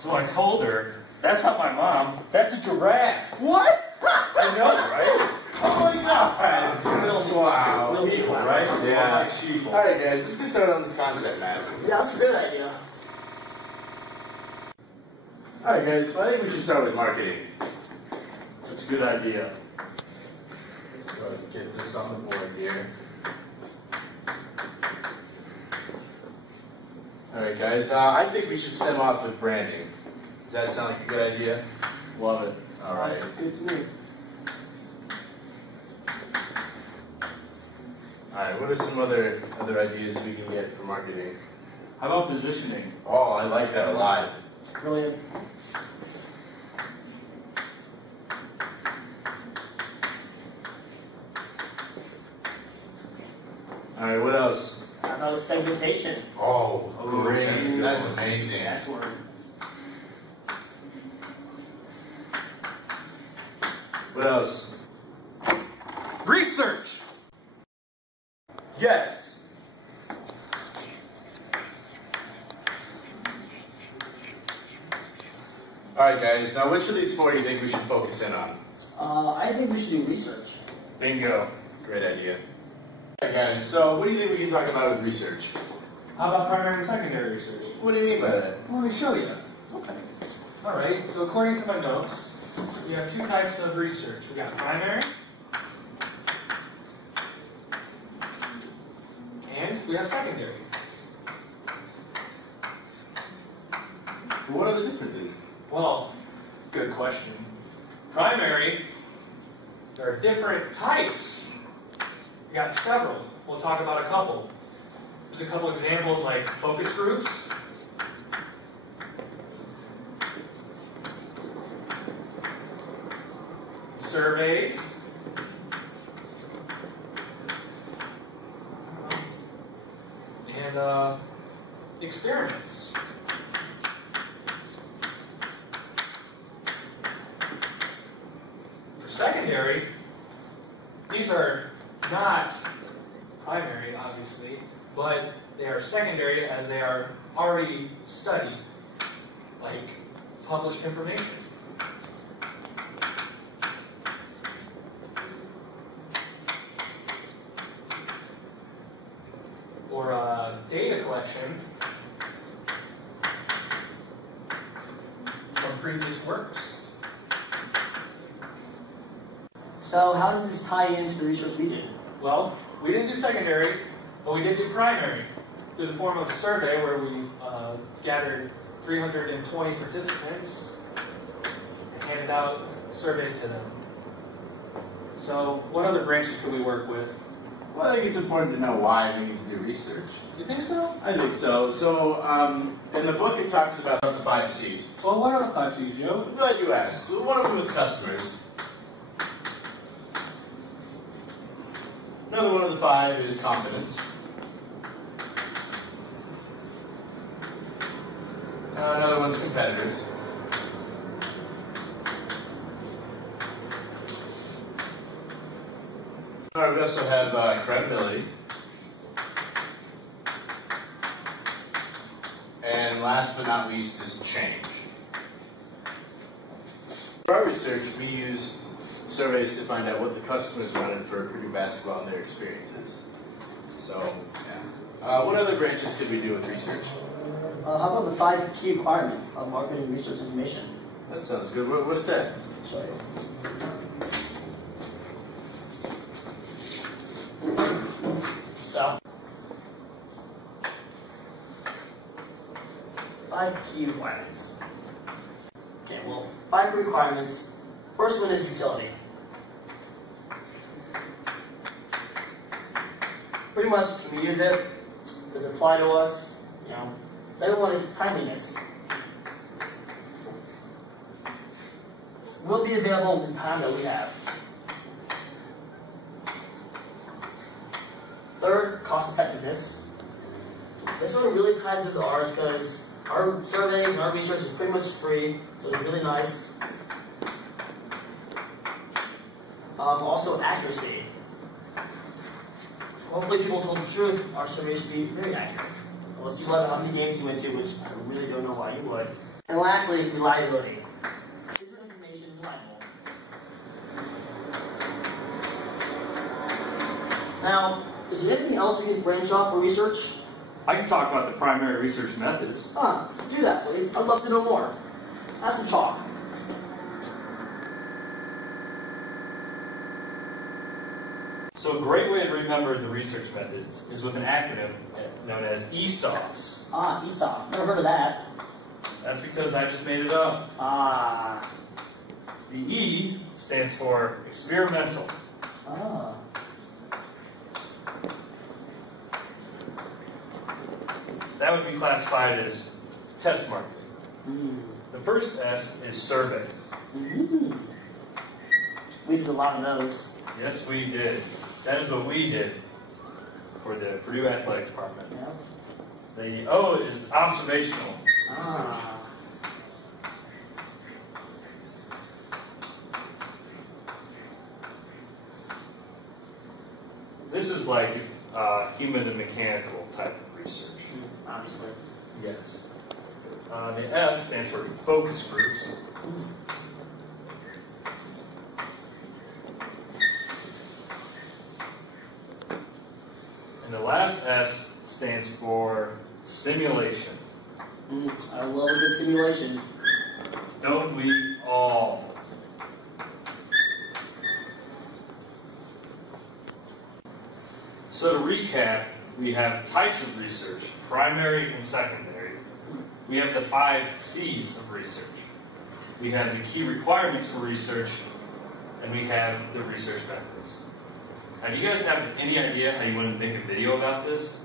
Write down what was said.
So I told her, that's not my mom, that's a giraffe. What? I know, right? Oh my god! Wow. Peaceful, right? Yeah. Like sheep. Alright guys, let's get started on this concept, man. Yeah, that's a good idea. Alright guys, I think we should start with marketing. That's a good idea. Let's go get this on the board here. Alright guys, I think we should stem off with branding. Does that sound like a good idea? Love it. Alright. Good to me. Alright, what are some other ideas we can get for marketing? How about positioning? Oh, I like that a lot. Brilliant. Alright, what else? How about segmentation? Oh, great. That's amazing. That's word. What else? Research! Yes. Alright guys, now which of these four do you think we should focus in on? I think we should do research. Bingo. Great idea. Alright guys, so what do you think we can talk about with research? How about primary and secondary research? What do you mean by that? Let me show you. Okay. Alright, so according to my notes, we have two types of research. We got primary, and we have secondary. What are the differences? Well, good question. Primary, there are different types. We got several. We'll talk about a couple. There's a couple examples like focus groups, surveys, and experiments. For secondary, these are not primary, obviously, but they are secondary as they are already studied, like published information. Or data collection from previous works. So how does this tie into the research we did? Well, we didn't do secondary, but we did do primary through the form of a survey where we gathered 320 participants and handed out surveys to them. So what other branches could we work with? Well, I think it's important to know why we need to do research. You think so? I think so. So, in the book it talks about the 5 C's. Well, what are the 5 C's, Joe? I'm glad you asked. One of them is customers. Another one of the 5 is confidence. Another one's competitors. We also have credibility. And last but not least is change. For our research, we use surveys to find out what the customers wanted for Purdue basketball and their experiences. So, yeah. What other branches could we do with research? How about the 5 key requirements of marketing research information? That sounds good. What is that? I'll show you. So, 5 key requirements. Okay, well, 5 requirements. First one is utility. Pretty much, can we use it? Does it apply to us? You know. Second one is timeliness. Will be available in the time that we have. Third, cost effectiveness. This one really ties into ours because our surveys and our research is pretty much free, so it's really nice. Also, accuracy. Hopefully people told the truth. Our survey should be very accurate. Unless you love how many games you went to, which I really don't know why you would. And lastly, reliability. Is your information reliable? Now, is there anything else we can branch off for research? I can talk about the primary research methods. Do that, please. I'd love to know more. Have some chalk. So a great way to remember the research methods is with an acronym known as ESOFs. ESOP. Never heard of that. That's because I just made it up. The E stands for experimental. That would be classified as test marketing. The first S is surveys. We did a lot of those. Yes, we did. That is what we did for the Purdue Athletics Department. Yep. The O is observational research. This is like human and mechanical type of research. Obviously. Yes. The F stands for focus groups. And the last S stands for simulation. I love a good simulation. Don't we all? So to recap, we have types of research, primary and secondary. We have the 5 C's of research. We have the key requirements for research, and we have the research methods. Now, do you guys have any idea how you want to make a video about this?